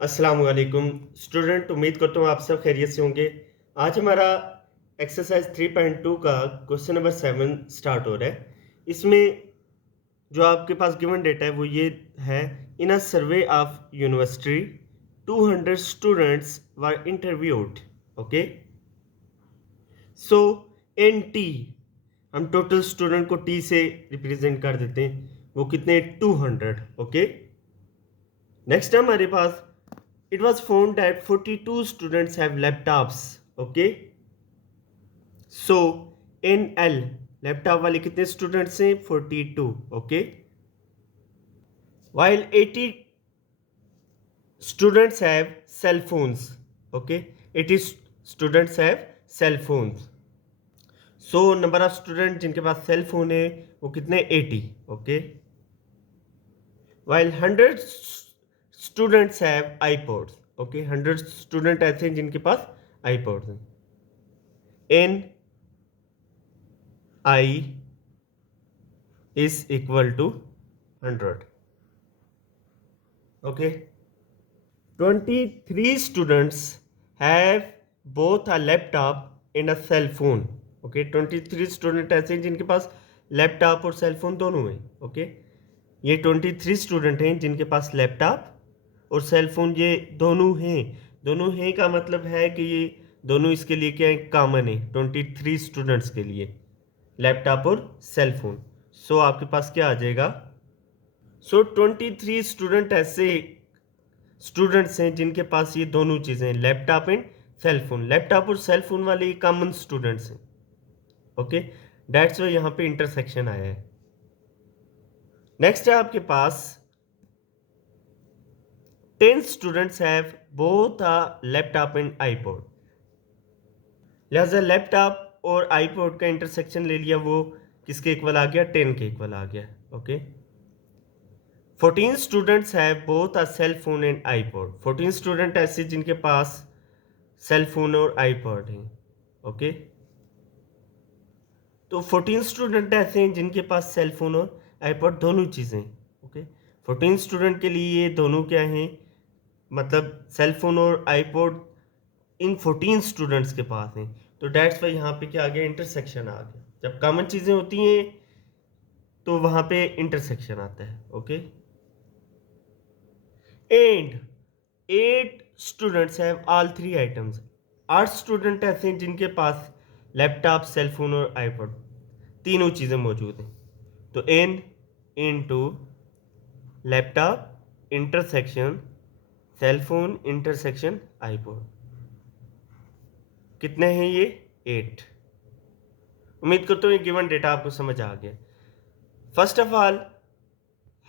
अस्सलाम वालेकुम स्टूडेंट, उम्मीद करता हूँ आप सब खैरियत से होंगे। आज हमारा एक्सरसाइज 3.2 का क्वेश्चन नंबर 7 स्टार्ट हो रहा है। इसमें जो आपके पास गिवन डेटा है वो ये है। In a survey of university 200 students were interviewed. Okay, so in T हम टोटल स्टूडेंट को टी से रिप्रेजेंट कर देते हैं। वो कितने? 200। ओके, नेक्स्ट हमारे पास it was found that 42 students have laptops. Okay, so in L laptop वाले कितने स्टूडेंट्स हैं? 42. Okay, while 80 students have cell phones. Okay, 80 students have cell phones. So number of students जिनके पास सेल फोन है वो कितने? 80. Okay, while 100 students have iPods. Okay, 100 student ऐसे हैं जिनके पास iPods हैं. in I is equal to 100. Okay, 23 students have both a laptop and a cell phone. Okay, 23 student ऐसे हैं जिनके पास लैपटॉप और सेल फोन दोनों हैं. ओके, ये 23 स्टूडेंट हैं जिनके पास लैपटॉप और सेल फोन ये दोनों हैं. दोनों हैं का मतलब है कि ये दोनों इसके लिए क्या है? कॉमन है 23 स्टूडेंट्स के लिए, लैपटॉप और सेल फोन. सो आपके पास क्या आ जाएगा? सो 23 स्टूडेंट ऐसे स्टूडेंट्स हैं जिनके पास ये दोनों चीज़ें, laptop and cell phone. Laptop और सेल फोन वाले कॉमन स्टूडेंट्स हैं. ओके, डेट्स वाई यहाँ पे इंटरसेक्शन आया है. नेक्स्ट है आपके पास 10 students have both a laptop and iPod. लिहाजा लैपटॉप और आईपॉड का इंटरसेक्शन ले लिया, वो किसके इक्वल आ गया? 10 के इक्वल आ गया. Okay, 14 students have both a cell phone and iPod. 14 student ऐसे जिनके पास सेल फोन और आईपॉड हैं. ओके, तो 14 स्टूडेंट ऐसे हैं जिनके पास सेल फोन और आईपॉड दोनों चीज़ें. ओके, 14 स्टूडेंट के लिए ये दोनों क्या हैं? मतलब सेल फोन और आईपॉड इन 14 स्टूडेंट्स के पास हैं. तो डेट्स वाई यहाँ पे क्या आ गया? इंटरसेक्शन आ गया. जब कॉमन चीज़ें होती हैं तो वहाँ पे इंटरसेक्शन आता है. Okay, and 8 students have all 3 items. 8 student ऐसे हैं जिनके पास लैपटॉप, सेल फोन और आईपॉड तीनों चीज़ें मौजूद हैं. तो n into laptop intersection cell phone intersection iPod, कितने हैं ये? 8. उम्मीद करता हूँ ये गिवन डेटा आपको समझ आ गया. First of all,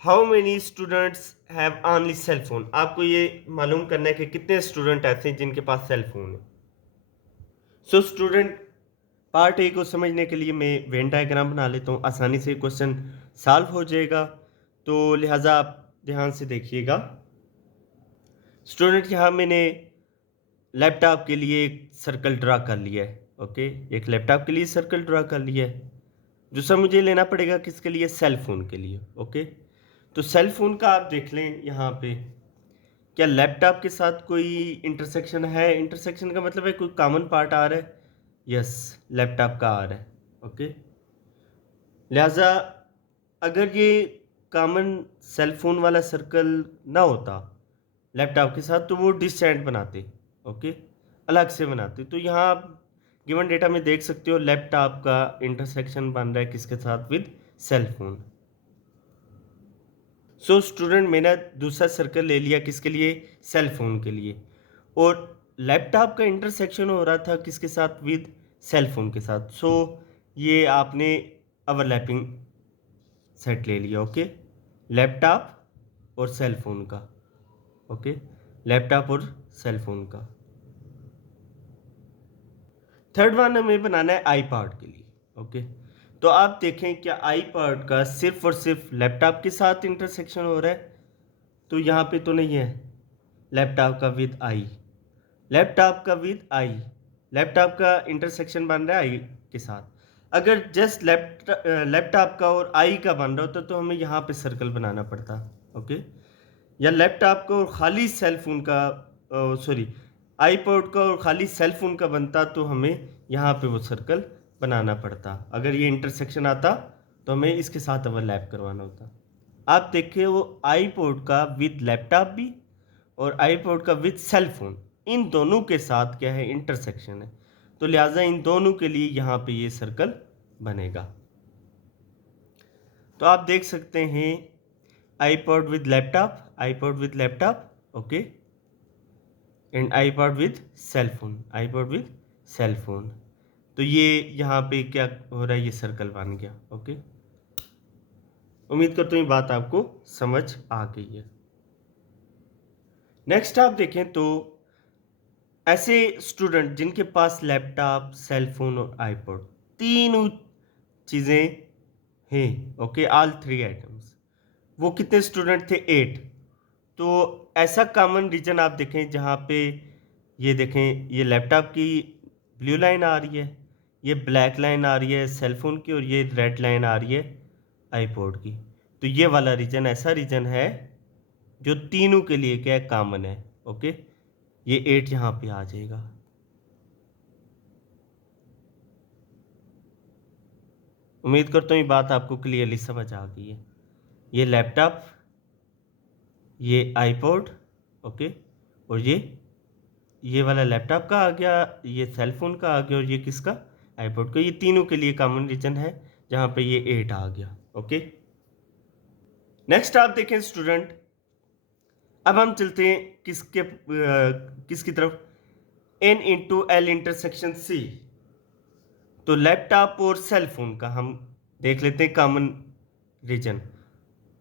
how many students have only cell phone. आपको ये मालूम करना है कि कितने स्टूडेंट ऐसे हैं जिनके पास सेल फोन है. सो स्टूडेंट, पार्ट ए को समझने के लिए मैं वेन डायग्राम बना लेता हूँ, आसानी से क्वेश्चन सॉल्व हो जाएगा. तो लिहाजा आप ध्यान से देखिएगा. स्टूडेंट, यहाँ मैंने लैपटॉप के लिए एक सर्कल ड्रा कर लिया है. ओके, एक लैपटॉप के लिए सर्कल ड्रा कर लिया है. दूसरा मुझे लेना पड़ेगा किसके लिए? सेल फोन के लिए. ओके, तो सेल फोन का आप देख लें यहाँ पे, क्या लैपटॉप के साथ कोई इंटरसेक्शन है? इंटरसेक्शन का मतलब है कोई कॉमन पार्ट आ रहा है. यस, लैपटॉप का आ रहा है. ओके, लिहाजा अगर ये कॉमन सेल फोन वाला सर्कल ना होता लैपटॉप के साथ तो वो डिस्टेंट बनाते. ओके, अलग से बनाते. तो यहाँ आप गिवन डेटा में देख सकते हो लैपटॉप का इंटरसेक्शन बन रहा है किसके साथ? With cell phone. So student, मैंने दूसरा सर्कल ले लिया किसके लिए? सेल फोन के लिए. और लैपटॉप का इंटरसेक्शन हो रहा था किसके साथ? विद सेल फोन के साथ. सो ये आपने ओवरलैपिंग सेट ले लिया. ओके, लैपटॉप और सेल फोन का. ओके, लैपटॉप और सेल फोन का. थर्ड वन हमें बनाना है आईपॉड के लिए. ओके, तो आप देखें क्या आईपॉड का सिर्फ और सिर्फ लैपटॉप के साथ इंटरसेक्शन हो रहा है? तो यहाँ पे तो नहीं है. लैपटॉप का विद आई, लैपटॉप का विद आई, लैपटॉप का इंटरसेक्शन बन रहा है आई के साथ. अगर जस्ट लैपटॉप का और आई का बन रहा होता तो हमें यहाँ पे सर्कल बनाना पड़ता. ओके, या लैपटॉप का और खाली सेल फोन का, सॉरी, आईपॉड का और खाली सेल फोन का बनता तो हमें यहाँ पे वो सर्कल बनाना पड़ता। अगर ये इंटरसेक्शन आता तो हमें इसके साथ ओवरलैप करवाना होता। आप देखिए वो आईपॉड का विद लैपटॉप भी और आईपॉड का विद सेल फोन, इन दोनों के साथ क्या है, इंटरसेक्शन है। तो लिहाजा इन दोनों के लिए यहाँ पे ये सर्कल बनेगा। तो आप देख सकते हैं iPod with laptop, iPod with laptop, okay, and iPod with cell phone, iPod with cell phone. तो ये यहाँ पे क्या हो रहा है, ये सर्कल बन गया। ओके, उम्मीद करता हूँ ये बात आपको समझ आ गई है। नेक्स्ट आप देखें तो ऐसे स्टूडेंट जिनके पास लैपटॉप, सेल फोन और आईपॉड तीनों चीज़ें हैं, ओके, ऑल थ्री आइटम्स, वो कितने स्टूडेंट थे, 8। तो ऐसा कॉमन रीजन आप देखें जहाँ पे ये देखें, ये लैपटॉप की ब्लू लाइन आ रही है, ये ब्लैक लाइन आ रही है सेल फोन की, और ये रेड लाइन आ रही है आईपॉड की। तो ये वाला रीजन ऐसा रीजन है जो तीनों के लिए क्या कॉमन है। ओके, ये 8 यहाँ पे आ जाएगा। उम्मीद करता हूँ ये बात आपको क्लियरली समझ आ गई है। ये लैपटॉप, ये आईपॉड, ओके, और ये वाला लैपटॉप का आ गया, ये सेल फोन का आ गया, और ये किसका, आईपॉड का। ये तीनों के लिए कॉमन रीजन है जहाँ पे ये 8 आ गया। ओके, नेक्स्ट आप देखें स्टूडेंट, अब हम चलते हैं किसकी तरफ, N into L intersection C। तो लैपटॉप और सेल फोन का हम देख लेते हैं कॉमन रीजन।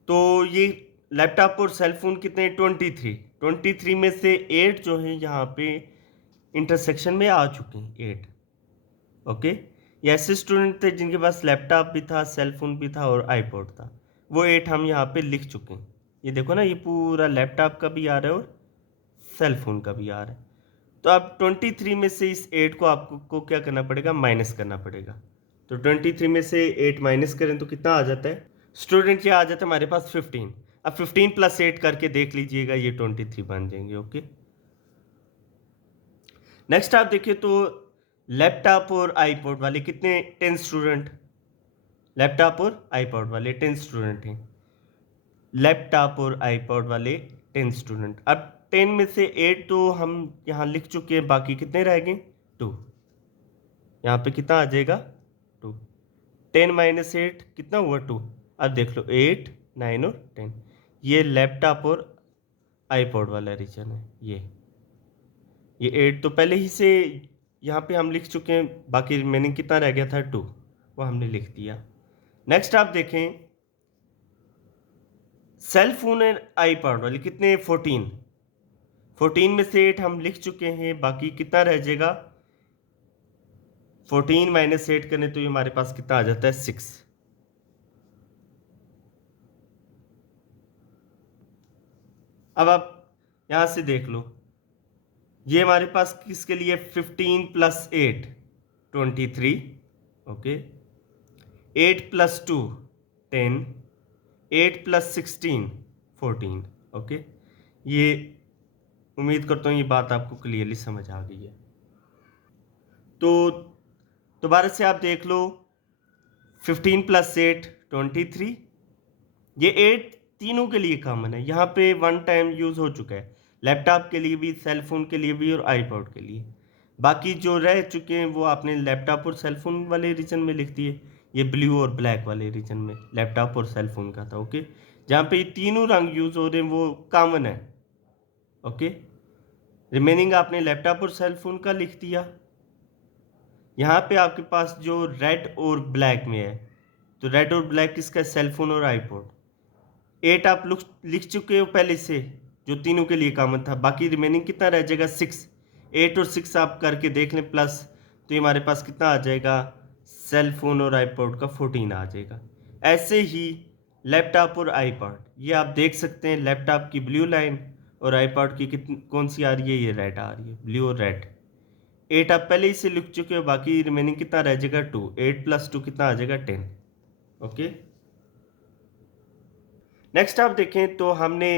तो ये लैपटॉप और सेल फोन कितने, 23 में से 8 जो है यहाँ पे इंटरसेक्शन में आ चुके हैं, 8। ओके, ये ऐसे स्टूडेंट थे जिनके पास लैपटॉप भी था, सेल फोन भी था और आईपॉड था, वो 8 हम यहाँ पे लिख चुके हैं। ये देखो ना, ये पूरा लैपटॉप का भी आ रहा है और सेल फोन का भी आ रहा है। तो अब 23 में से इस 8 को आपको क्या करना पड़ेगा, माइनस करना पड़ेगा। तो 23 में से 8 माइनस करें तो कितना आ जाता है स्टूडेंट, ये आ जाता है हमारे पास 15। अब 15 प्लस 8 करके देख लीजिएगा, ये 23 बन जाएंगे। ओके, नेक्स्ट आप देखिए तो लैपटॉप और आईपॉड वाले कितने, 10 स्टूडेंट, लैपटॉप और आईपॉड वाले 10 स्टूडेंट हैं। लैपटॉप और आईपॉड वाले 10 स्टूडेंट। अब 10 में से 8 तो हम यहाँ लिख चुके हैं, बाकी कितने रह गए, 2। यहाँ पे कितना आ जाएगा, 2। 10 माइनस 8 कितना हुआ, 2। अब देख लो 8, 9 और 10, ये लैपटॉप और आईपॉड वाला रीजन है। ये 8 तो पहले ही से यहाँ पे हम लिख चुके हैं, बाकी रिमेनिंग कितना रह गया था, 2, वो हमने लिख दिया। नेक्स्ट आप देखें सेल फोन और आईपॉड वाले कितने, 14 में से 8 हम लिख चुके हैं, बाकी कितना रह जाएगा, 14 माइनस 8 करने तो ये हमारे पास कितना आ जाता है, 6। अब आप यहां से देख लो, ये हमारे पास किसके लिए, 15 plus 8 23, okay, 8 plus 2 10, 8 plus 16 14, okay. ये उम्मीद करता हूँ ये बात आपको क्लियरली समझ आ गई है। तो दोबारा से आप देख लो, 15 प्लस 8 23, ये 8 तीनों के लिए कॉमन है, यहाँ पे वन टाइम यूज़ हो चुका है, लैपटॉप के लिए भी, सेल फोन के लिए भी और आईपॉड के लिए। बाकी जो रह चुके हैं वो आपने लैपटॉप और सेल फोन वाले रीजन में लिख दिए, ये ब्लू और ब्लैक वाले रीजन में लैपटॉप और सेल फोन का था। ओके, जहाँ पे ये तीनों रंग यूज़ हो रहे हैं वो कॉमन है। ओके, रिमेनिंग आपने लैपटॉप और सेल फोन का लिख दिया। यहाँ पे आपके पास जो रेड और ब्लैक में है, तो रेड और ब्लैक किसका, सेल फोन और आईपॉड। 8 आप लिख चुके हो पहले से, जो तीनों के लिए कॉमन था, बाकी रिमेनिंग कितना रह जाएगा, 6। 8 और 6 आप करके देख लें प्लस, तो ये हमारे पास कितना आ जाएगा, सेल फोन और आईपॉड का 14 आ जाएगा। ऐसे ही लैपटॉप और आईपॉड, ये आप देख सकते हैं, लैपटॉप की ब्लू लाइन और आईपॉड की कितनी कौन सी आ रही है, ये रेड आ रही है, ब्लू और रेड। 8 आप पहले ही से लिख चुके हो, बाकी रिमेनिंग कितना रह जाएगा, 2। 8 प्लस 2 कितना आ जाएगा, 10। ओके, नेक्स्ट आप देखें तो हमने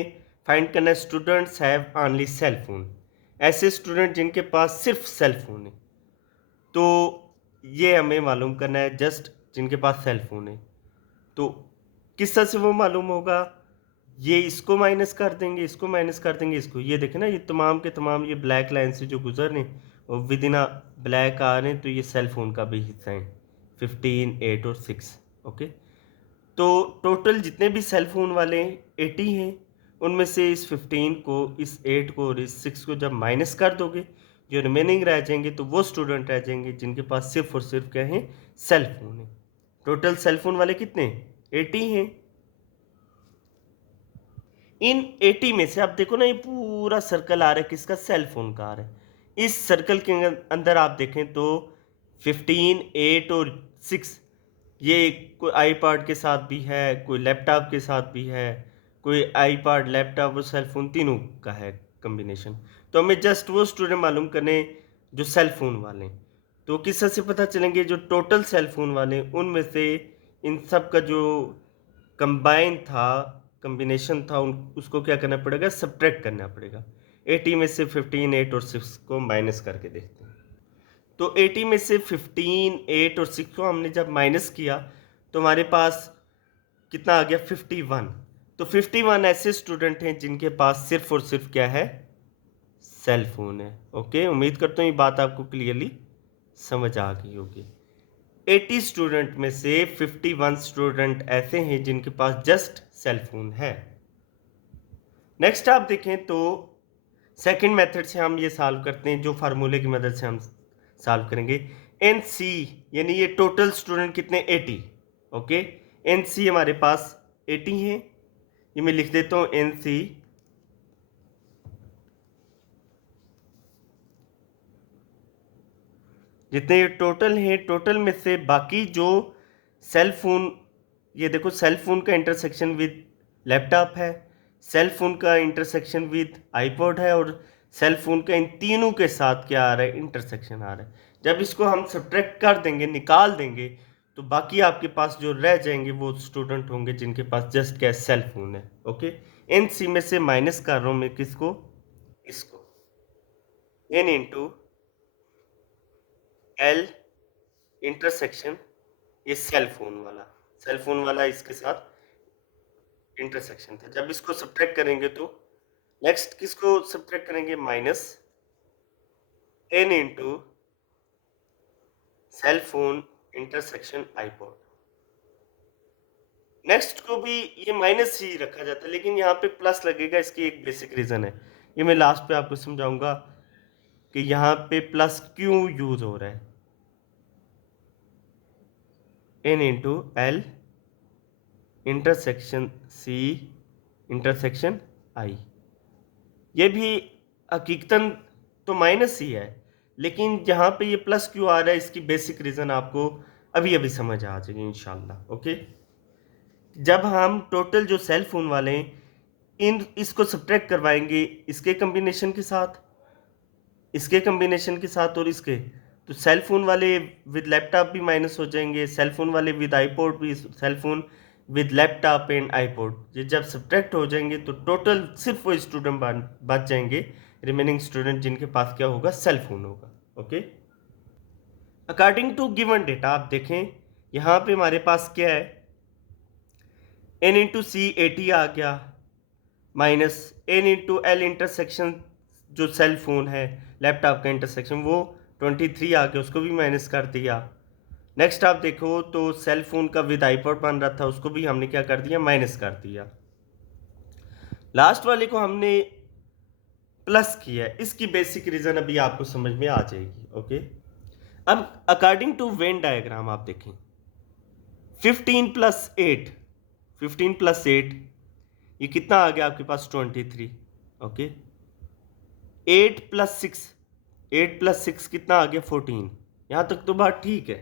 फाइंड करना है students have only cell phone, ऐसे स्टूडेंट जिनके पास सिर्फ सेल फोन है। तो ये हमें मालूम करना है जस्ट जिनके पास सेल फोन है। तो किस तरह से वो मालूम होगा, ये इसको माइनस कर देंगे, इसको माइनस कर देंगे, इसको, ये देखें ना, ये तमाम के तमाम ये ब्लैक लाइन से जो गुजर रहे हैं और विद इन ब्लैक आ रहे हैं, तो ये सेल फोन का भी हिस्सा है, 15, 8 और 6। ओके, तो टोटल जितने भी सेल फोन वाले 80 हैं, उनमें से इस 15 को, इस 8 को और इस 6 को जब माइनस कर दोगे, जो रिमेनिंग रह जाएंगे, तो वो स्टूडेंट रह जाएंगे जिनके पास सिर्फ और सिर्फ क्या है, सेल फोन है। टोटल सेल फोन वाले कितने, 80 हैं। इन 80 में से आप देखो ना, ये पूरा सर्कल आ रहा है किसका, सेल फोन का आ रहा है। इस सर्कल के अंदर आप देखें तो 15, 8 और 6, ये कोई आईपैड के साथ भी है, कोई लैपटॉप के साथ भी है, कोई आईपैड, लैपटॉप और सेल फोन तीनों का है कम्बिनेशन। तो हमें जस्ट वो स्टूडेंट मालूम करने जो सेल फोन वाले हैं। तो किस तरह से पता चलेंगे, जो टोटल सेल फोन वाले हैं, उनमें से इन सब का जो कंबाइन था, कम्बिनेशन था, उन उसको क्या करना पड़ेगा, सब्ट्रैक्ट करना पड़ेगा। 80 में से 15, 8 और 6 को माइनस करके देखते हैं। तो 80 में से 15, 8 और 6 को हमने जब माइनस किया, तो हमारे पास कितना आ गया, 51। तो 51 ऐसे स्टूडेंट हैं जिनके पास सिर्फ और सिर्फ क्या है, सेल फोन है। ओके, उम्मीद करता हूँ ये बात आपको क्लियरली समझ आ गई होगी। 80 स्टूडेंट में से 51 स्टूडेंट ऐसे हैं जिनके पास जस्ट सेल फोन है। नेक्स्ट आप देखें तो सेकंड मेथड से हम ये सॉल्व करते हैं, जो फार्मूले की मदद से हम सॉल्व करेंगे। एन सी यानी ये टोटल स्टूडेंट कितने, 80। ओके, एन सी हमारे पास 80 हैं, ये मैं लिख देता हूँ एन सी, जितने ये टोटल हैं, टोटल में से बाकी जो सेल फोन, ये देखो सेल फोन का इंटरसेक्शन विद लैपटॉप है, सेल फोन का इंटरसेक्शन विद आईपॉड है, और सेल फोन का इन तीनों के साथ क्या आ रहा है, इंटरसेक्शन आ रहा है। जब इसको हम सब्ट्रैक्ट कर देंगे, निकाल देंगे, तो बाकी आपके पास जो रह जाएंगे वो स्टूडेंट होंगे जिनके पास जस्ट क्या, सेल फोन है। ओके, एन सी में से माइनस कर रहा हूँ मैं किसको, इसको, एन इंटू एल इंटरसेक्शन, ये सेल फोन वाला इसके साथ इंटरसेक्शन था। जब इसको सब्ट्रैक्ट करेंगे तो नेक्स्ट किसको सब्ट्रैक्ट करेंगे, minus N into cell phone intersection iPod. Next को भी ये माइनस ही रखा जाता है, लेकिन यहाँ पे प्लस लगेगा, इसकी एक बेसिक रीज़न है, ये मैं लास्ट पे आपको समझाऊंगा कि यहाँ पे प्लस क्यों यूज हो रहा है। N into L intersection C intersection I, ये भी हकीकतन तो माइनस ही है, लेकिन जहाँ पे ये प्लस क्यों आ रहा है, इसकी बेसिक रीज़न आपको अभी अभी समझ आ जाएगी इंशाल्लाह। ओके, जब हम टोटल जो सेल फोन वाले हैं, इन इसको सब्ट्रैक्ट करवाएंगे इसके कम्बिनेशन के साथ, इसके कम्बिनेशन के साथ और इसके, तो सेल फोन वाले विद लैपटॉप भी माइनस हो जाएंगे, सेल फोन वाले विद आईपॉड भी, cell phone with laptop and iPod, ये जब सब्ट्रैक्ट हो जाएंगे तो टोटल सिर्फ वो स्टूडेंट बच जाएंगे, रिमेनिंग स्टूडेंट जिनके पास क्या होगा, सेल फोन होगा। Okay, according to given data आप देखें, यहाँ पे हमारे पास क्या है, एन इंटू सी 80 आ गया, minus N into L intersection जो सेल फोन है, लैपटॉप का इंटरसेक्शन, वो 23 आ गया, उसको भी माइनस कर दिया। नेक्स्ट आप देखो तो सेल फोन का विद आईपॉड बन रहा था, उसको भी हमने क्या कर दिया, माइनस कर दिया। लास्ट वाले को हमने प्लस किया है, इसकी बेसिक रीजन अभी आपको समझ में आ जाएगी। ओके, अब अकॉर्डिंग टू वेन डायग्राम आप देखें, 15 प्लस 8, 15 प्लस 8 ये कितना आ गया आपके पास, 23। ओके, 8 प्लस 6, 8 प्लस 6 कितना आ गया, 14। यहां तक तो बात ठीक है।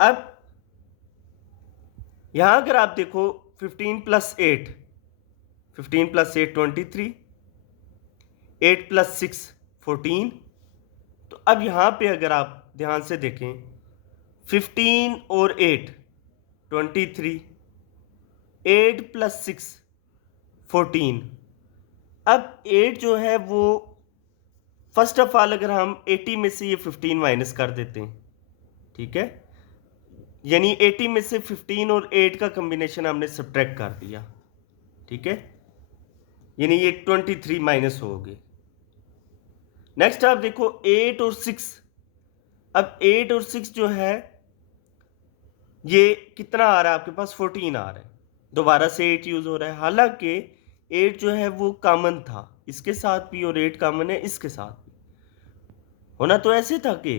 अब यहां अगर आप देखो 15 प्लस 8, 15 प्लस 8 23, 8 प्लस 6 14। तो अब यहां पे अगर आप ध्यान से देखें, 15 और 8 23, 8 प्लस 6 14, अब 8 जो है वो फर्स्ट ऑफ ऑल अगर हम 80 में से ये 15 माइनस कर देते हैं, ठीक है, यानी 80 में से 15 और 8 का कॉम्बिनेशन हमने सब्ट्रैक्ट कर दिया, ठीक है, यानी ये 23 माइनस हो गए। नेक्स्ट आप देखो 8 और 6। अब 8 और 6 जो है ये कितना आ रहा है आपके पास, 14 आ रहा है, दोबारा से 8 यूज हो रहा है। हालांकि 8 जो है वो कॉमन था इसके साथ भी और 8 कॉमन है इसके साथ भी। होना तो ऐसे था कि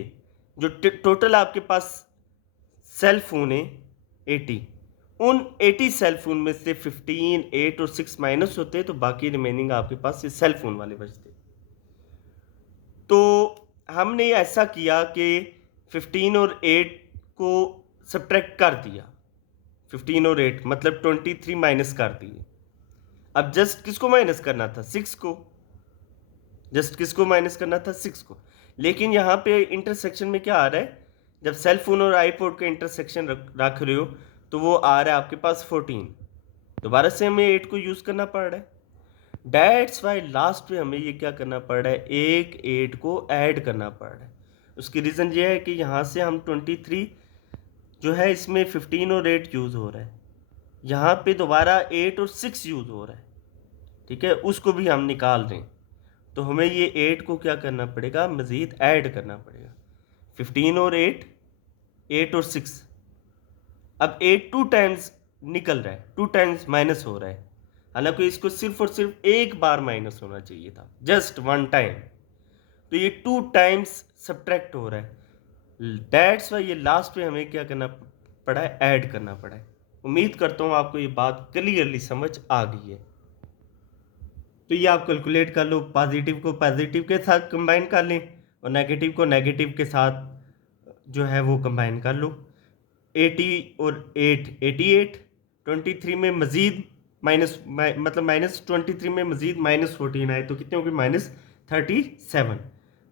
जो टोटल आपके पास सेल फोन है 80, उन 80 सेल फोन में से 15, 8 और 6 माइनस होते तो बाकी रिमेनिंग आपके पास ये सेल फोन वाले बचते। तो हमने ऐसा किया कि 15 और 8 को सब्ट्रैक्ट कर दिया, 15 और 8 मतलब 23 माइनस कर दिए। अब जस्ट किसको माइनस करना था, 6 को, जस्ट किसको माइनस करना था, 6 को। लेकिन यहाँ पे इंटरसेक्शन में क्या आ रहा है, जब सेल फोन और आईपोड का इंटरसेक्शन रख रहे हो तो वो आ रहा है आपके पास 14, दोबारा से हमें 8 को यूज़ करना पड़ रहा है। डैट्स वाई लास्ट में हमें ये क्या करना पड़ रहा है, एक 8 को ऐड करना पड़ रहा है। उसकी रीज़न ये है कि यहाँ से हम 23 जो है इसमें 15 और 8 यूज़ हो रहा है, यहाँ पे दोबारा 8 और 6 यूज़ हो रहा है, ठीक है, उसको भी हम निकाल रहे हैं। तो हमें ये 8 को क्या करना पड़ेगा, मज़ीद ऐड करना पड़ेगा, 15 और 8, 8 और 6। अब 8 2 टाइम्स निकल रहा है, 2 टाइम्स माइनस हो रहा है, हालांकि इसको सिर्फ और सिर्फ एक बार माइनस होना चाहिए था, जस्ट 1 टाइम। तो ये 2 टाइम्स सब्ट्रैक्ट हो रहा है, दैट्स वाई ये लास्ट में हमें क्या करना पड़ा है, ऐड करना पड़ा है। उम्मीद करता हूँ आपको ये बात क्लियरली समझ आ गई है। तो ये आप कैलकुलेट कर लो, पॉजिटिव को पॉजिटिव के साथ कंबाइन कर लें और नेगेटिव को नेगेटिव के साथ जो है वो कंबाइन कर लो। 80 और 8 88, 23 में मज़ीद माइनस मतलब -23 में मज़ीद -14 आए तो कितने हो गए, -37।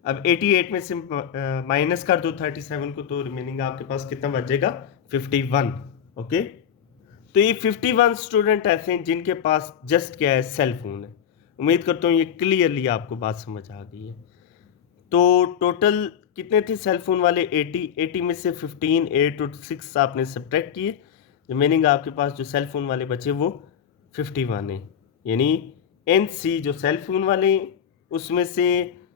अब 88 में से माइनस कर दो 37 को तो रिमेनिंग आपके पास कितना बचेगा, 51। ओके, तो ये 51 स्टूडेंट ऐसे हैं जिनके पास जस्ट क्या है, सेल फोन है। उम्मीद करता हूँ ये क्लियरली आपको बात समझ आ गई है। तो टोटल कितने थे सेल फोन वाले, 80 में से 15, 8 और 6 आपने सब्ट्रैक्ट किए, रिमेनिंग आपके पास जो सेल फोन वाले बचे वो 51 है। यानी NC जो सेल फोन वाले उसमें से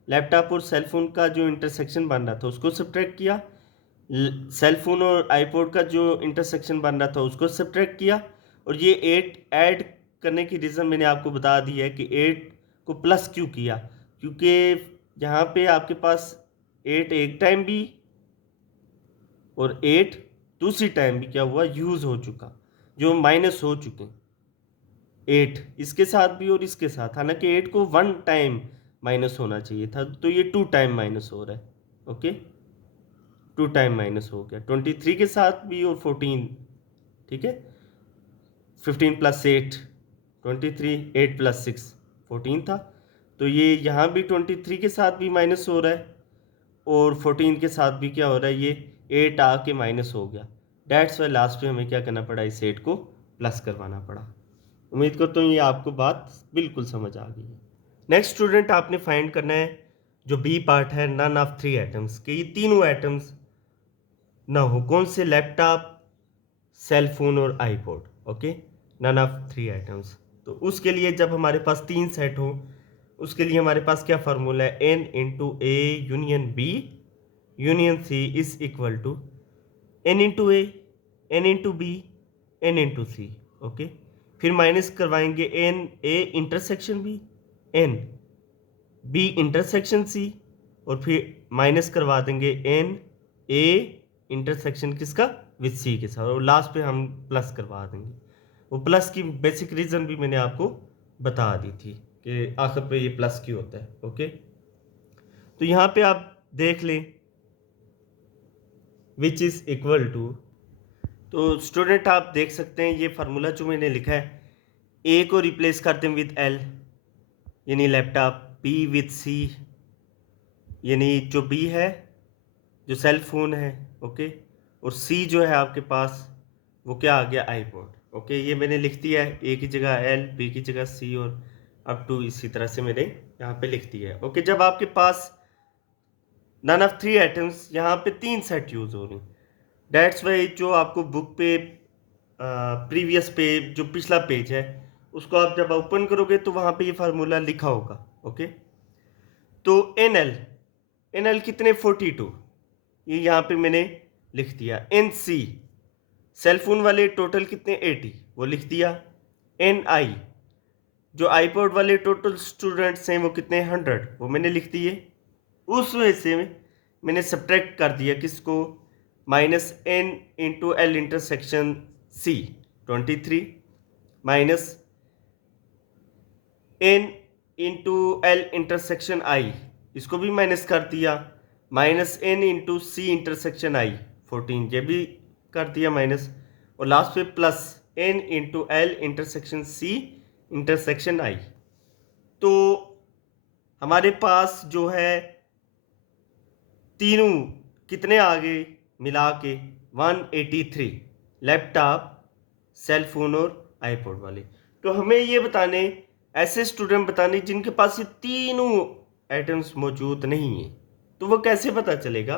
लैपटॉप और सेल फोन का जो इंटरसेक्शन बन रहा था उसको सब्ट्रैक्ट किया, सेल फोन और आईपोड का जो इंटरसेक्शन बन रहा था उसको सब्ट्रैक्ट किया, और ये 8 ऐड करने की रीज़न मैंने आपको बता दी है कि 8 को प्लस क्यों किया, क्योंकि यहाँ पे आपके पास 8 एक टाइम भी और 8 दूसरी टाइम भी क्या हुआ, यूज़ हो चुका, जो माइनस हो चुके 8 इसके साथ भी और इसके साथ। हालांकि 8 को 1 टाइम माइनस होना चाहिए था, तो ये 2 टाइम माइनस हो रहा है। ओके, 2 टाइम माइनस हो गया 23 के साथ भी और 14, ठीक है, 15 प्लस 8 23, 8 प्लस 6 14 था, तो ये यहाँ भी 23 के साथ भी माइनस हो रहा है और 14 के साथ भी क्या हो रहा है, ये 8 आके माइनस हो गया। डैट्स वाई लास्ट में हमें क्या करना पड़ा, इस 8 को प्लस करवाना पड़ा। उम्मीद करता हूँ ये आपको बात बिल्कुल समझ आ गई है। नेक्स्ट स्टूडेंट आपने फाइंड करना है जो बी पार्ट है, नन ऑफ 3 एटम्स, के ये तीनों एटम्स ना हो, कौन से, लैपटॉप, सेल फोन और iPod. Okay, none of 3 items. तो उसके लिए जब हमारे पास 3 सेट हो उसके लिए हमारे पास क्या फार्मूला है, N into A union B union C is equal to N into A, N into B, N into C। Okay, फिर माइनस करवाएंगे N A intersection B, N B intersection C, और फिर माइनस करवा देंगे N A intersection किसका, with C के साथ, और लास्ट पे हम प्लस करवा देंगे। वो प्लस की बेसिक रीज़न भी मैंने आपको बता दी थी कि आखिर पे ये प्लस क्यों होता है। ओके, तो यहाँ पे आप देख लें विच इज़ इक्वल टू, तो स्टूडेंट आप देख सकते हैं ये फार्मूला जो मैंने लिखा है, ए को रिप्लेस कर दें विद एल यानी लैपटॉप, बी विद सी यानी जो बी है जो सेल फोन है, ओके, और सी जो है आपके पास वो क्या आ गया, आईपॉड। ओके, ये मैंने लिख दिया है, ए की जगह एल, बी की जगह सी और अप टू इसी तरह से मैंने यहाँ पे लिख दिया है। ओके, जब आपके पास नन ऑफ 3 आइटम्स, यहाँ पे 3 सेट यूज हो रही, दैट्स वाई जो आपको बुक पे प्रीवियस पेज, जो पिछला पेज है, उसको आप जब ओपन करोगे तो वहाँ पे ये फार्मूला लिखा होगा। ओके, तो एन एल कितने 42, ये यहाँ पे मैंने लिख दिया। एन सी सेलफोन वाले टोटल कितने 80, वो लिख दिया। एन आई जो आईपॉड वाले टोटल स्टूडेंट्स हैं वो कितने 100, वो मैंने लिख दिए। उस वजह से मैंने सब्ट्रैक्ट कर दिया किसको, minus N into L intersection C 23 minus N into L intersection I, इसको भी माइनस कर दिया, minus N into C intersection I 14, ये भी कर दिया माइनस, और लास्ट पे plus N into L intersection C intersection I. तो हमारे पास जो है तीनों कितने आ गए मिला के 183, लैपटॉप, सेल फोन और आईपॉड वाले। तो हमें ये बताने, ऐसे स्टूडेंट बताने जिनके पास ये तीनों आइटम्स मौजूद नहीं है। तो वो कैसे पता चलेगा?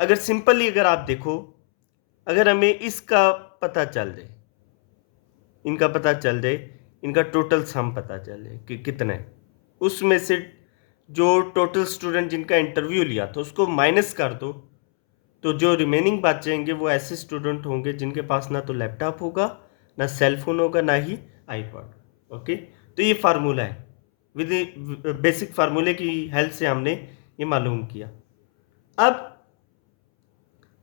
अगर सिंपली अगर आप देखो, अगर हमें इसका पता चल जाए, इनका पता चल जाए, इनका टोटल सम पता चल जाए कि कितना है, उसमें से जो टोटल स्टूडेंट जिनका इंटरव्यू लिया था उसको माइनस कर दो, तो जो रिमेनिंग बचेंगे वो ऐसे स्टूडेंट होंगे जिनके पास ना तो लैपटॉप होगा, ना सेल फोन होगा, ना ही आईपॉड। ओके, तो ये फार्मूला है, विद बेसिक फार्मूले की हेल्प से हमने ये मालूम किया। अब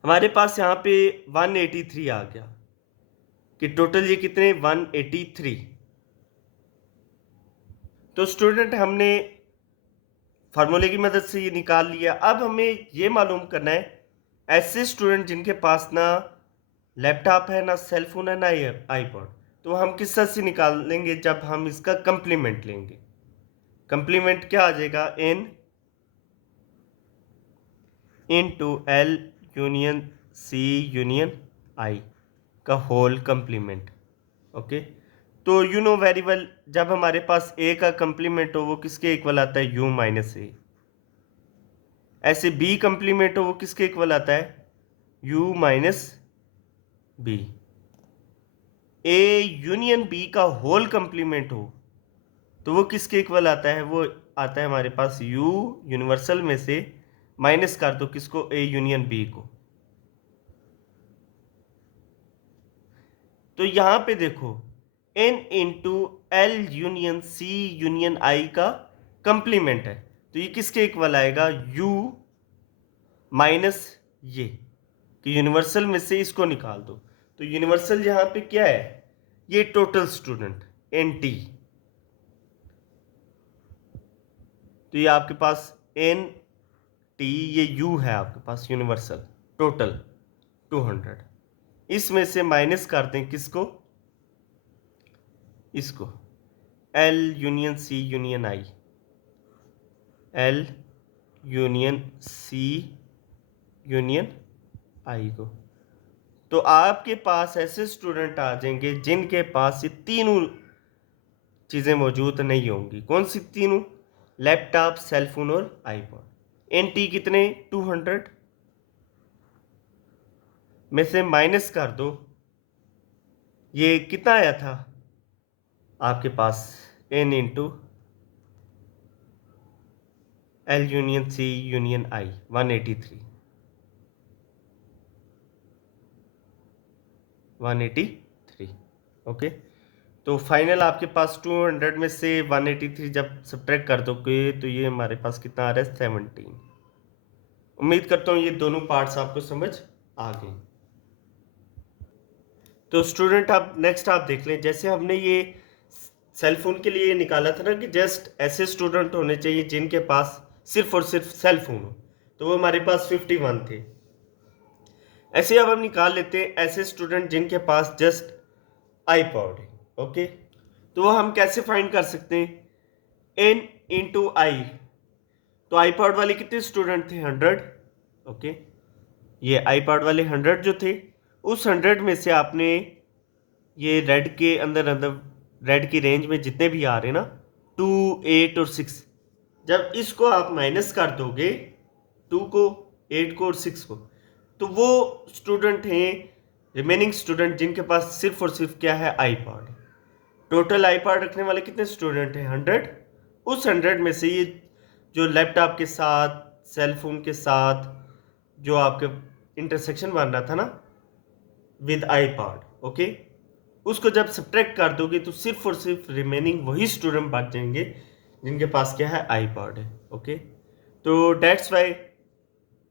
हमारे पास यहाँ पे 183 आ गया कि टोटल ये कितने 183। तो स्टूडेंट हमने फार्मूले की मदद से ये निकाल लिया। अब हमें ये मालूम करना है ऐसे स्टूडेंट जिनके पास ना लैपटॉप है, ना सेल फोन है, ना आईपॉड, तो हम किस तरह से निकाल लेंगे? जब हम इसका कंप्लीमेंट लेंगे। कंप्लीमेंट क्या आ जाएगा? N into L union C union I का होल कंप्लीमेंट। ओके, तो यू नो वेरी वेल, जब हमारे पास ए का कंप्लीमेंट हो वो किसके इक्वल आता है? यू माइनस ए। ऐसे बी कंप्लीमेंट हो वो किसके इक्वल आता है? u minus B. A union B का होल कंप्लीमेंट हो तो वो किसके इक्वल आता है? वो आता है हमारे पास u यूनिवर्सल में से माइनस कर दो किसको? ए यूनियन बी को। तो यहां पे देखो n into L union C union I का कंप्लीमेंट है, तो ये किसके इक्वल आएगा? u माइनस ये, कि यूनिवर्सल में से इसको निकाल दो। तो यूनिवर्सल यहां पे क्या है? ये टोटल स्टूडेंट एन टी, तो ये आपके पास एन टी, ये यू है आपके पास यूनिवर्सल टोटल 200। इसमें से माइनस करते हैं किसको? इसको, एल यूनियन सी यूनियन आई, एल यूनियन सी यूनियन आई को। तो आपके पास ऐसे स्टूडेंट आ जाएंगे जिनके पास ये तीनों चीज़ें मौजूद नहीं होंगी। कौन सी तीनों? लैपटॉप, सेल फोन और आईपॉड। एन टी कितने? 200 में से माइनस कर दो, ये कितना आया था आपके पास? N into L union C union I 183, 183। Okay, तो फाइनल आपके पास 200 में से 183 जब सब्ट्रैक्ट कर दोगे तो ये हमारे पास कितना आ रहा है? 17। उम्मीद करता हूँ ये दोनों पार्ट्स आपको समझ आ गए। तो स्टूडेंट आप नेक्स्ट आप देख लें, जैसे हमने ये सेल फोन के लिए निकाला था ना कि जस्ट ऐसे स्टूडेंट होने चाहिए जिनके पास सिर्फ और सिर्फ सेल फोन हो, तो वो हमारे पास 51 थे। ऐसे अब हम निकाल लेते हैं ऐसे स्टूडेंट जिनके पास जस्ट आईपॉड है। ओके, तो वो हम कैसे फाइंड कर सकते हैं? एन इंटू आई, तो आईपॉड वाले कितने स्टूडेंट थे? 100। ओके, ये आईपॉड वाले 100 जो थे, उस 100 में से आपने ये रेड के अंदर अंदर रेड की रेंज में जितने भी आ रहे हैं ना 2, 8 और 6, जब इसको आप माइनस कर दोगे 2 को, 8 को और 6 को, तो वो स्टूडेंट हैं रिमेनिंग स्टूडेंट जिनके पास सिर्फ और सिर्फ क्या है, आईपॉड। टोटल आईपॉड रखने वाले कितने स्टूडेंट हैं, 100। उस 100 में से ये जो लैपटॉप के साथ, सेल फोन के साथ जो आपके इंटरसेक्शन बन रहा था ना विद आईपॉड, ओके, उसको जब सब्ट्रैक्ट कर दोगे तो सिर्फ और सिर्फ रिमेनिंग वही स्टूडेंट बच जाएंगे जिनके पास क्या है, आईपॉड है। ओके, तो डेट्स वाई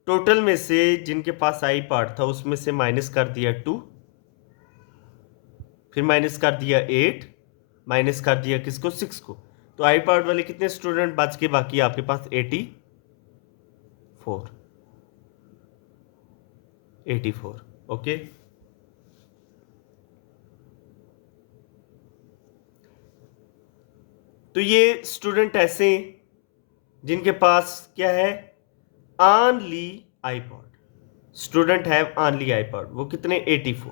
टोटल में से जिनके पास आईपॉड था उसमें से माइनस कर दिया 2, फिर माइनस कर दिया 8, माइनस कर दिया किसको, 6 को। तो आईपॉड वाले कितने स्टूडेंट बच के बाकी आपके पास 84। ओके, तो ये स्टूडेंट ऐसे जिनके पास क्या है, only iPod, student have only iPod, वो कितने, 84।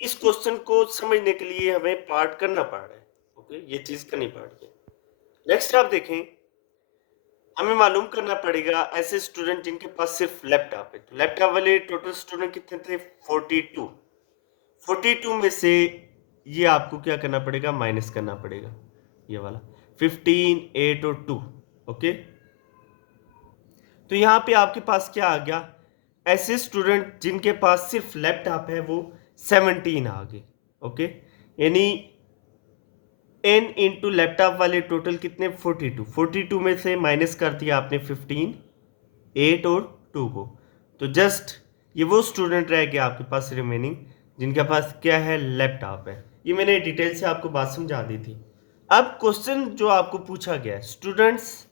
इस क्वेश्चन को समझने के लिए हमें पार्ट करना पड़ रहा है। ओके, ये चीज करनी पड़ रही है। नेक्स्ट आप देखें, हमें मालूम करना पड़ेगा ऐसे स्टूडेंट जिनके पास सिर्फ लैपटॉप है। तो लैपटॉप वाले टोटल स्टूडेंट कितने थे, 42। 42 में से ये आपको क्या करना पड़ेगा, माइनस करना पड़ेगा, ये वाला 15, 8 और 2। ओके, तो यहाँ पे आपके पास क्या आ गया, ऐसे स्टूडेंट जिनके पास सिर्फ लैपटॉप है वो 17 आ गए। ओके, यानी n इंटू लैपटॉप वाले टोटल कितने, 42 में से माइनस कर दिया आपने 15, 8 और 2 को, तो जस्ट ये वो स्टूडेंट रह गया आपके पास रिमेनिंग जिनके पास क्या है, लैपटॉप है। ये मैंने डिटेल से आपको बात समझा दी थी। अब क्वेश्चन जो आपको पूछा गया है, students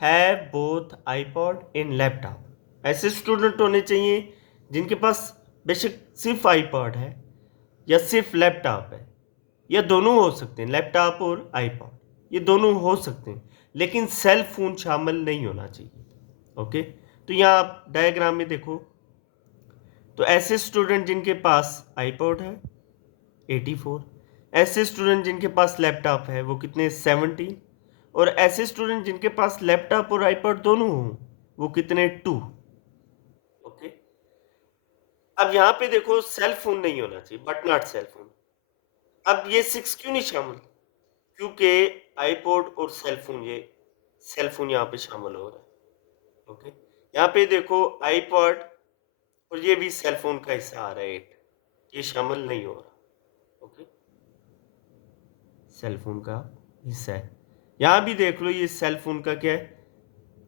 have both iPod in laptop, ऐसे स्टूडेंट होने चाहिए जिनके पास बेशक सिर्फ आईपॉड है या सिर्फ लैपटॉप है, या दोनों हो सकते हैं, लैपटॉप और आईपॉड, ये दोनों हो सकते हैं, लेकिन सेल फोन शामिल नहीं होना चाहिए। ओके, तो यहाँ आप डायग्राम में देखो, तो ऐसे स्टूडेंट जिनके पास आईपॉड है 84, ऐसे स्टूडेंट जिनके पास लैपटॉप है वो कितने, 17, और ऐसे स्टूडेंट जिनके पास लैपटॉप और आईपॉड दोनों हो वो कितने, 2। ओके, अब यहाँ पे देखो सेल फोन नहीं होना चाहिए, बट नॉट सेल फोन। अब ये 6 क्यों नहीं शामिल, क्योंकि आईपॉड और सेल फोन यहाँ पे शामिल हो रहा है। ओके, यहाँ पे देखो आईपॉड और ये भी सेल फोन का हिस्सा आ रहा है 8, ये शामिल नहीं हो रहा। ओके, सेल फोन का हिस्सा है, यहाँ भी देख लो ये सेल फोन का क्या है,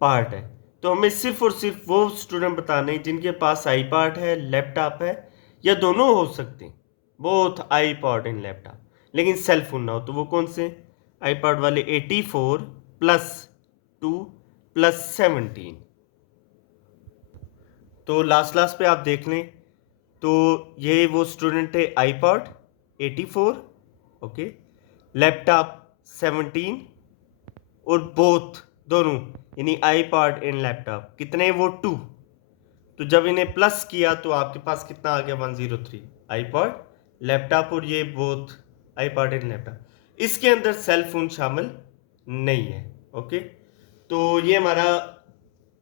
पार्ट है। तो हमें सिर्फ और सिर्फ वो स्टूडेंट बताने जिनके पास आईपॉड है, लैपटॉप है, या दोनों हो सकते हैं, बोथ आईपॉड एंड लैपटॉप, लेकिन सेल फोन ना हो, तो वो कौन से, आईपॉड वाले 84 प्लस 2 प्लस 17। तो लास्ट पे आप देख लें, तो ये वो स्टूडेंट है, आईपॉड 84, ओके, लैपटॉप 17, और बोथ दोनों यानी आईपॉड एंड लैपटॉप कितने, वो 2। तो जब इन्हें प्लस किया तो आपके पास कितना आ गया, 103, आईपॉड, लैपटॉप, और ये बोथ आईपॉड एंड लैपटॉप। इसके अंदर सेल फोन शामिल नहीं है। ओके, तो ये हमारा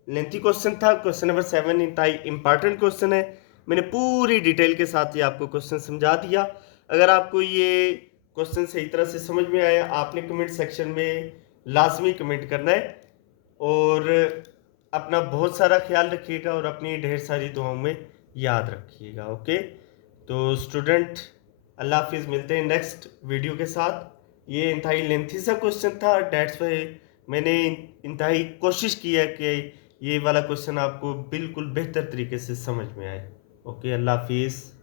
लेंथी क्वेश्चन था, क्वेश्चन नंबर 7 इंतहाई इंपॉर्टेंट क्वेश्चन है। मैंने पूरी डिटेल के साथ ये आपको क्वेश्चन समझा दिया। अगर आपको ये क्वेश्चन सही तरह से समझ में आया, आपने कमेंट सेक्शन में लाजमी कमेंट करना है, और अपना बहुत सारा ख्याल रखिएगा और अपनी ढेर सारी दुआओं में याद रखिएगा। ओके, तो स्टूडेंट अल्लाह हाफिज़, मिलते हैं नेक्स्ट वीडियो के साथ। ये इंतहाई लेंथी सा क्वेश्चन था, डेट्स वाई मैंने इंतहाई कोशिश की है कि ये वाला क्वेश्चन आपको बिल्कुल बेहतर तरीके से समझ में आए। ओके, अल्लाह हाफिज़।